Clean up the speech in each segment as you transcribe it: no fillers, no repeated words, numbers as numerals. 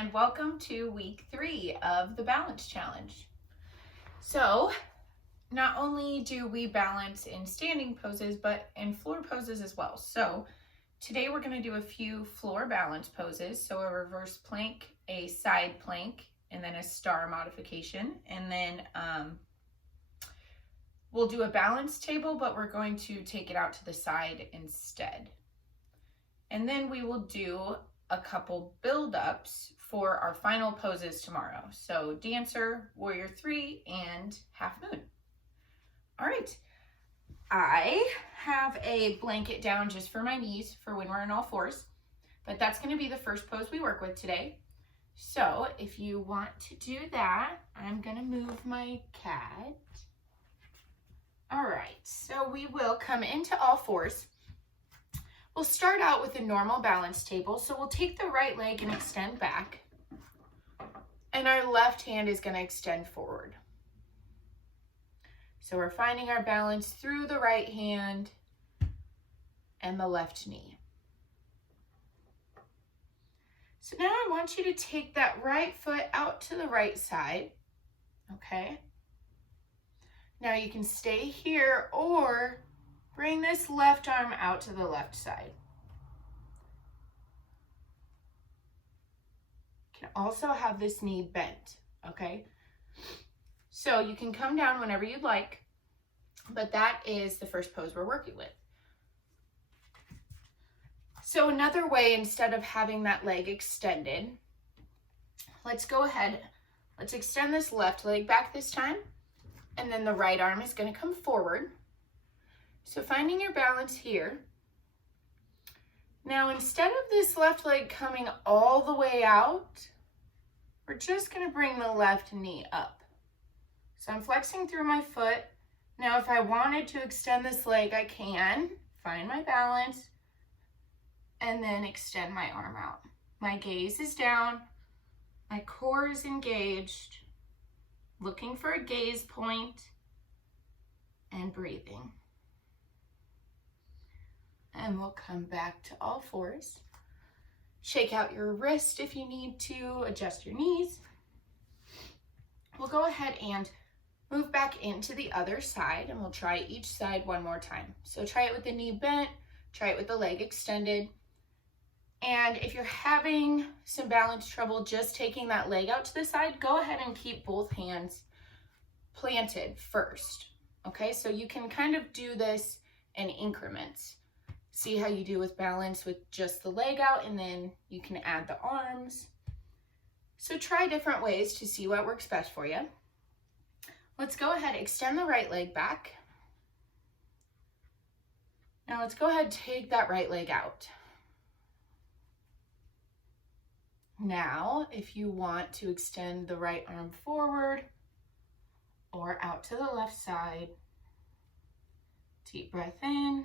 and welcome to week 3 of the balance challenge. So not only do we balance in standing poses, but in floor poses as well. So today we're going to do a few floor balance poses. So a reverse plank, a side plank, and then a star modification. And then we'll do a balance table, but we're going to take it out to the side instead. And then we will do a couple build-ups for our final poses tomorrow. So dancer, warrior 3, and half moon. All right, I have a blanket down just for my knees for when we're in all fours, but that's gonna be the first pose we work with today. So if you want to do that, I'm gonna move my cat. All right, so we will come into all fours. We'll start out with a normal balance table. So we'll take the right leg and extend back, and our left hand is going to extend forward. So we're finding our balance through the right hand and the left knee. So now I want you to take that right foot out to the right side, okay? Now you can stay here or bring this left arm out to the left side. You can also have this knee bent, okay? So you can come down whenever you'd like, but that is the first pose we're working with. So another way, instead of having that leg extended, let's go ahead, let's extend this left leg back this time, and then the right arm is going to come forward. So finding your balance here. Now instead of this left leg coming all the way out, we're just going to bring the left knee up. So I'm flexing through my foot. Now if I wanted to extend this leg, I can. Find my balance and then extend my arm out. My gaze is down. My core is engaged. Looking for a gaze point and breathing. And we'll come back to all fours. Shake out your wrist if you need to, adjust your knees. We'll go ahead and move back into the other side, and we'll try each side one more time. So try it with the knee bent, try it with the leg extended. And if you're having some balance trouble just taking that leg out to the side, go ahead and keep both hands planted first. Okay, so you can kind of do this in increments. See how you do with balance with just the leg out, and then you can add the arms. So try different ways to see what works best for you. Let's go ahead, extend the right leg back. Now let's go ahead and take that right leg out. Now, if you want to extend the right arm forward or out to the left side, deep breath in.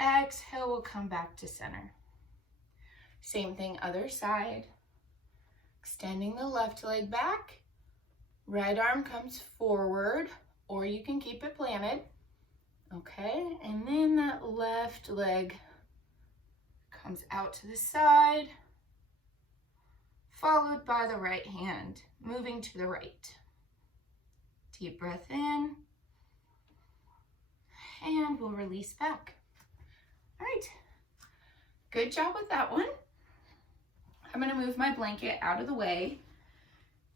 Exhale, we'll come back to center. Same thing, other side. Extending the left leg back. Right arm comes forward, or you can keep it planted. Okay, and then that left leg comes out to the side, followed by the right hand, moving to the right. Deep breath in, and we'll release back. All right, good job with that one. I'm gonna move my blanket out of the way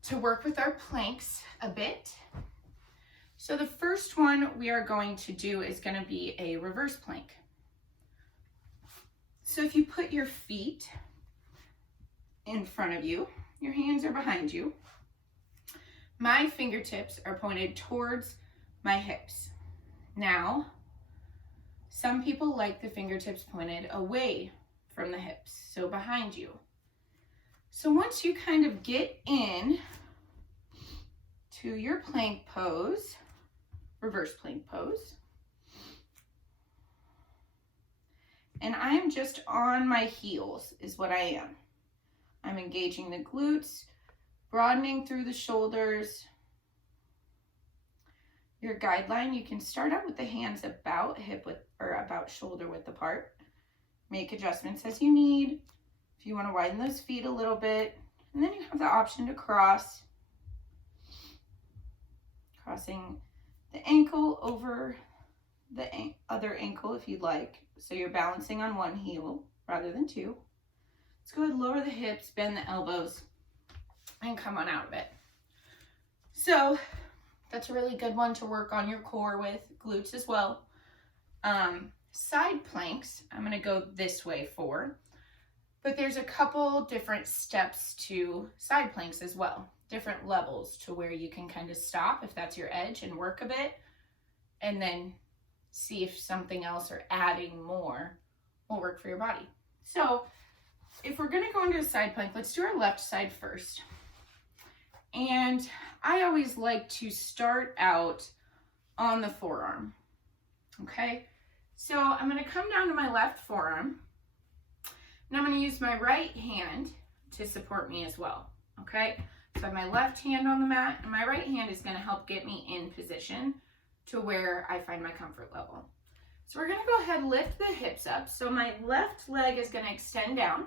to work with our planks a bit. So the first one we are going to do is gonna be a reverse plank. So if you put your feet in front of you, your hands are behind you, my fingertips are pointed towards my hips. Now, some people like the fingertips pointed away from the hips, so behind you. So once you kind of get in to your plank pose, reverse plank pose, and I am just on my heels is what I am. I'm engaging the glutes, broadening through the shoulders. Your guideline, you can start out with the hands about hip width or about shoulder width apart. Make adjustments as you need. If you want to widen those feet a little bit. And then you have the option to cross. Crossing the ankle over the other ankle if you'd like. So you're balancing on one heel rather than two. Let's go ahead and lower the hips, bend the elbows, and come on out of it. So that's a really good one to work on your core with, glutes as well. Side planks, I'm gonna go this way for, but there's a couple different steps to side planks as well. Different levels to where you can kind of stop if that's your edge and work a bit, and then see if something else or adding more will work for your body. So if we're gonna go into a side plank, let's do our left side first. And I always like to start out on the forearm, okay? So I'm gonna come down to my left forearm, and I'm gonna use my right hand to support me as well, okay? So I have my left hand on the mat, and my right hand is gonna help get me in position to where I find my comfort level. So we're gonna go ahead and lift the hips up. So my left leg is gonna extend down,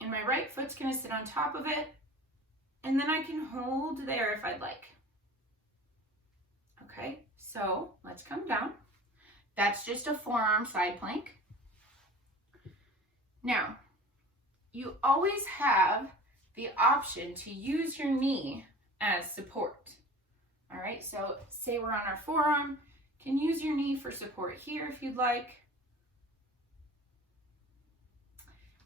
and my right foot's gonna sit on top of it, and then I can hold there if I'd like. Okay, so let's come down. That's just a forearm side plank. Now, you always have the option to use your knee as support. All right, so say we're on our forearm, can use your knee for support here if you'd like.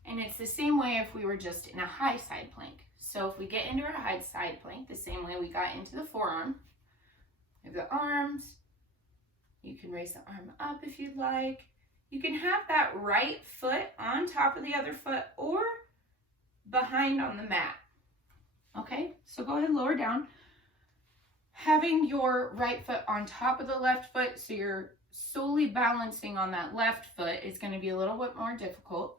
And it's the same way if we were just in a high side plank. So if we get into our high side plank, the same way we got into the forearm, we have the arms, you can raise the arm up if you'd like. You can have that right foot on top of the other foot or behind on the mat. Okay, so go ahead and lower down. Having your right foot on top of the left foot, so you're solely balancing on that left foot, is going to be a little bit more difficult.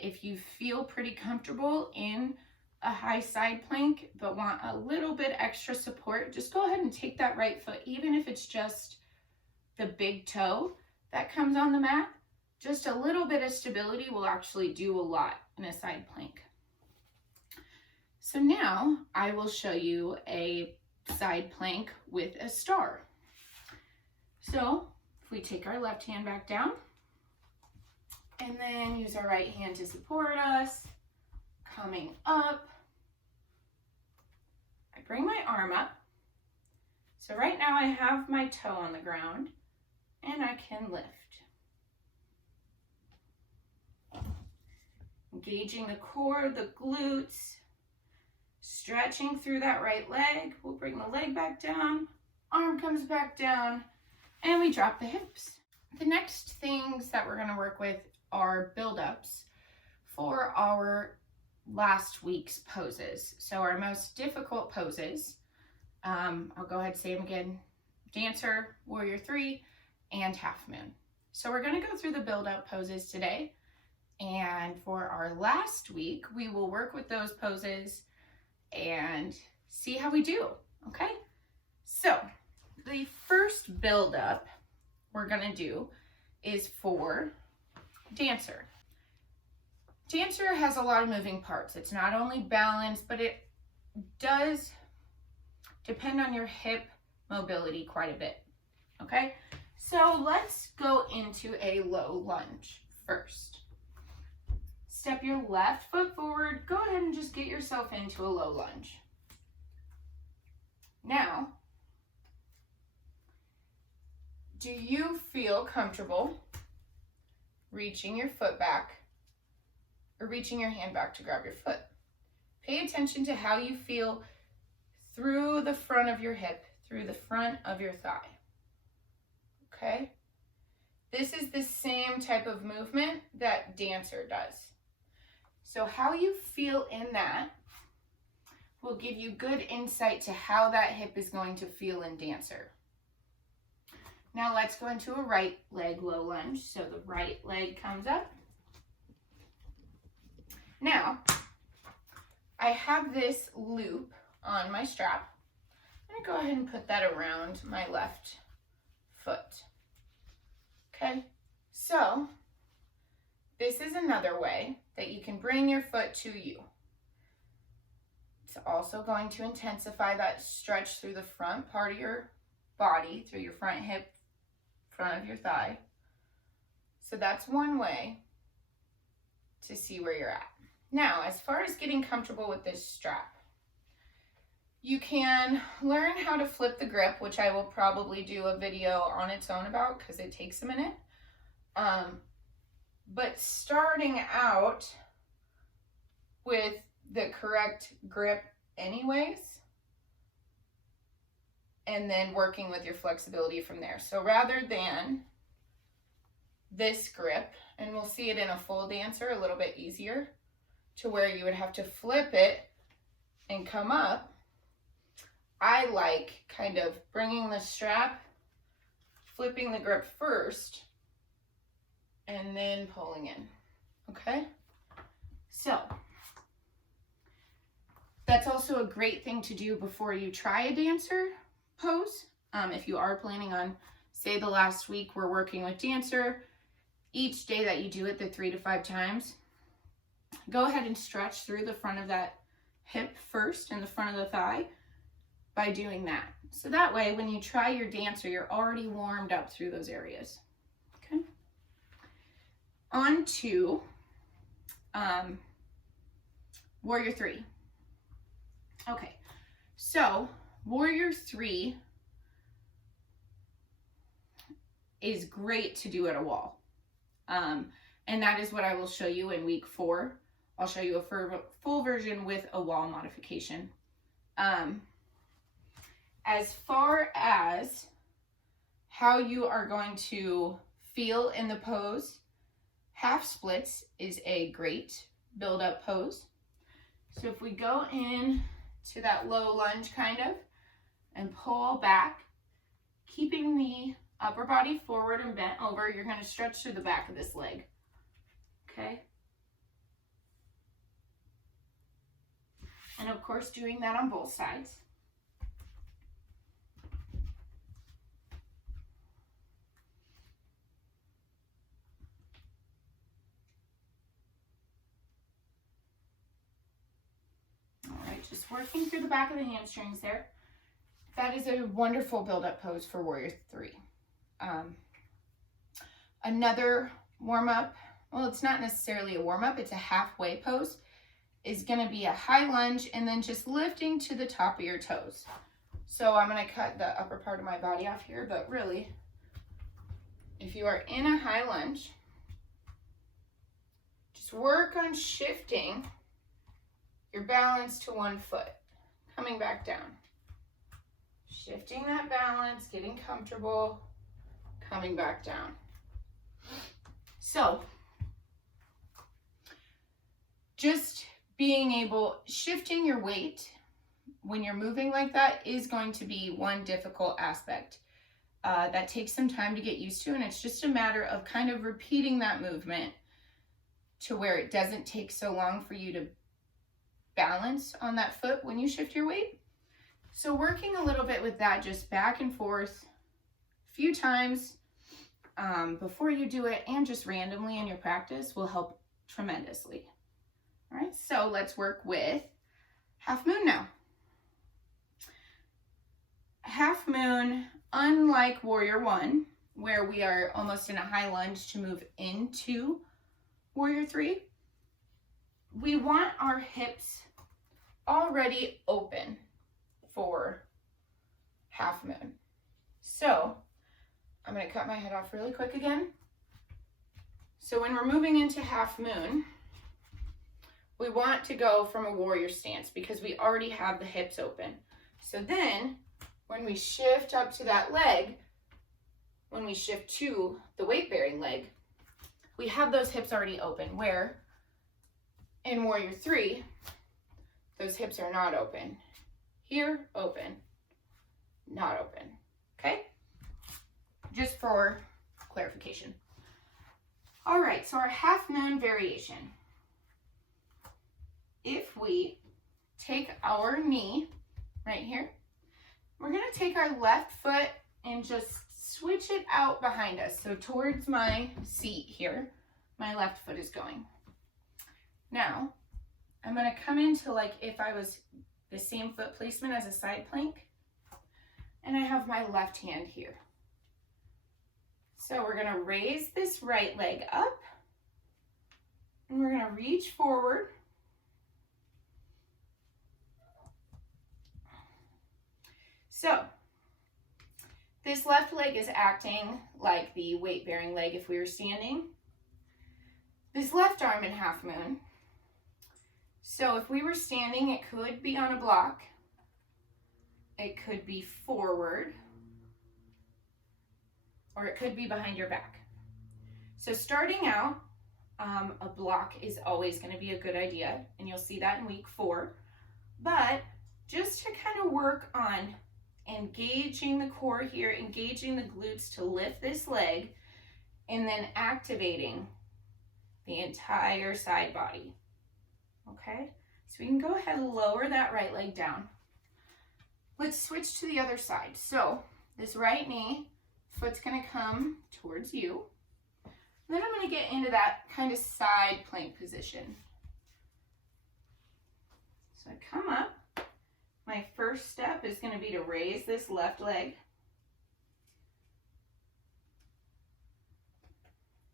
If you feel pretty comfortable in a high side plank but want a little bit extra support, just go ahead and take that right foot, even if it's just the big toe that comes on the mat. Just a little bit of stability will actually do a lot in a side plank. So now I will show you a side plank with a star. So if we take our left hand back down and then use our right hand to support us, coming up, I bring my arm up. So right now I have my toe on the ground and I can lift. Engaging the core, the glutes, stretching through that right leg. We'll bring the leg back down, arm comes back down, and we drop the hips. The next things that we're gonna work with are build-ups for our last week's poses. So our most difficult poses, I'll go ahead and say them again: Dancer, Warrior 3, and Half Moon. So we're gonna go through the build-up poses today. And for our last week, we will work with those poses and see how we do, okay? So the first build-up we're gonna do is for Dancer. Dancer has a lot of moving parts. It's not only balance, but it does depend on your hip mobility quite a bit, okay? So let's go into a low lunge first. Step your left foot forward. Go ahead and just get yourself into a low lunge. Now, do you feel comfortable reaching your foot back or reaching your hand back to grab your foot? Pay attention to how you feel through the front of your hip, through the front of your thigh. Okay? This is the same type of movement that Dancer does. So how you feel in that will give you good insight to how that hip is going to feel in Dancer. Now let's go into a right leg low lunge. So the right leg comes up. Now, I have this loop on my strap. I'm gonna go ahead and put that around my left foot. Okay, so this is another way that you can bring your foot to you. It's also going to intensify that stretch through the front part of your body, through your front hip, front of your thigh. So that's one way to see where you're at. Now, as far as getting comfortable with this strap, you can learn how to flip the grip, which I will probably do a video on its own about because it takes a minute. But starting out with the correct grip anyways, and then working with your flexibility from there. So rather than this grip, and we'll see it in a full dancer a little bit easier, to where you would have to flip it and come up, I like kind of bringing the strap, flipping the grip first, and then pulling in, okay? So that's also a great thing to do before you try a dancer pose. If you are planning on, say the last week we're working with dancer, each day that you do it the 3 to 5 times, go ahead and stretch through the front of that hip first and the front of the thigh by doing that. So that way when you try your dancer, you're already warmed up through those areas, okay? On to Warrior 3. Okay, so Warrior 3 is great to do at a wall. And that is what I will show you in week 4. I'll show you a full version with a wall modification. As far as how you are going to feel in the pose, half splits is a great build-up pose. So if we go in to that low lunge kind of, and pull back, keeping the upper body forward and bent over, you're going to stretch through the back of this leg, okay? And of course, doing that on both sides. All right, just working through the back of the hamstrings there. That is a wonderful build-up pose for Warrior 3. Another warm-up, well, it's not necessarily a warm-up, it's a halfway pose, is going to be a high lunge and then just lifting to the top of your toes. So I'm going to cut the upper part of my body off here, but really, if you are in a high lunge, just work on shifting your balance to one foot, coming back down. Shifting that balance, getting comfortable, coming back down. So, just being able, shifting your weight when you're moving like that is going to be one difficult aspect. That takes some time to get used to, and it's just a matter of kind of repeating that movement to where it doesn't take so long for you to balance on that foot when you shift your weight. So working a little bit with that, just back and forth a few times before you do it, and just randomly in your practice, will help tremendously. All right, so let's work with half moon now. Half moon, unlike Warrior 1, where we are almost in a high lunge to move into Warrior 3, we want our hips already open for half moon. So I'm going to cut my head off really quick again. So when we're moving into half moon, we want to go from a warrior stance because we already have the hips open. So then when we shift up to that leg, when we shift to the weight-bearing leg, we have those hips already open, where in Warrior 3, those hips are not open. Here, open, not open, okay? Just for clarification. All right, so our half moon variation. If we take our knee right here, we're gonna take our left foot and just switch it out behind us. So towards my seat here, my left foot is going. Now, I'm gonna come into like if I was the same foot placement as a side plank, and I have my left hand here. So we're gonna raise this right leg up, and we're gonna reach forward. So this left leg is acting like the weight-bearing leg if we were standing. This left arm in half moon. So if we were standing, it could be on a block. It could be forward, or it could be behind your back. So starting out, a block is always going to be a good idea, and you'll see that in week 4. But just to kind of work on engaging the core here, engaging the glutes to lift this leg, and then activating the entire side body. Okay, so we can go ahead and lower that right leg down. Let's switch to the other side. So this right knee, foot's gonna come towards you. And then I'm gonna get into that kind of side plank position. So I come up. My first step is gonna be to raise this left leg.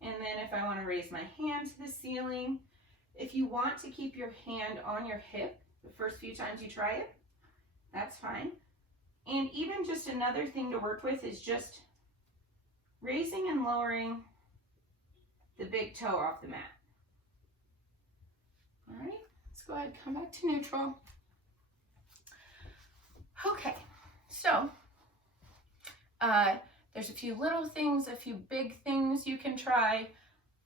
And then if I wanna raise my hand to the ceiling, if you want to keep your hand on your hip the first few times you try it, that's fine. And even just another thing to work with is just raising and lowering the big toe off the mat. All right, let's go ahead and come back to neutral. Okay, so there's a few little things, a few big things you can try.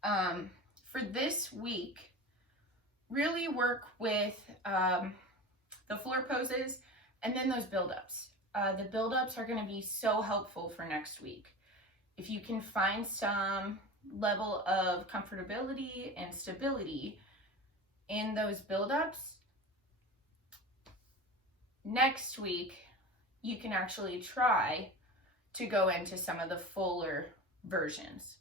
For this week, really work with the floor poses and then those build-ups. The build-ups are gonna be so helpful for next week. If you can find some level of comfortability and stability in those build-ups, next week you can actually try to go into some of the fuller versions.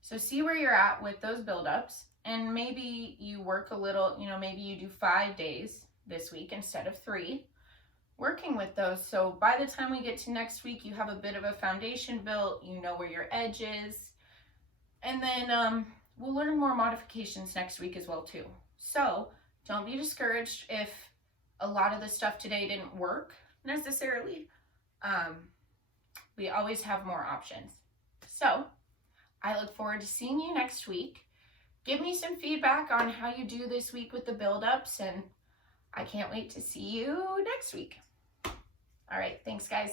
So see where you're at with those build-ups, and maybe you work a little, maybe you do 5 days this week instead of 3, working with those. So by the time we get to next week, you have a bit of a foundation built, you know where your edge is, and then we'll learn more modifications next week as well too. So don't be discouraged if a lot of the stuff today didn't work necessarily. We always have more options. So I look forward to seeing you next week. Give me some feedback on how you do this week with the build-ups, and I can't wait to see you next week. All right, thanks guys.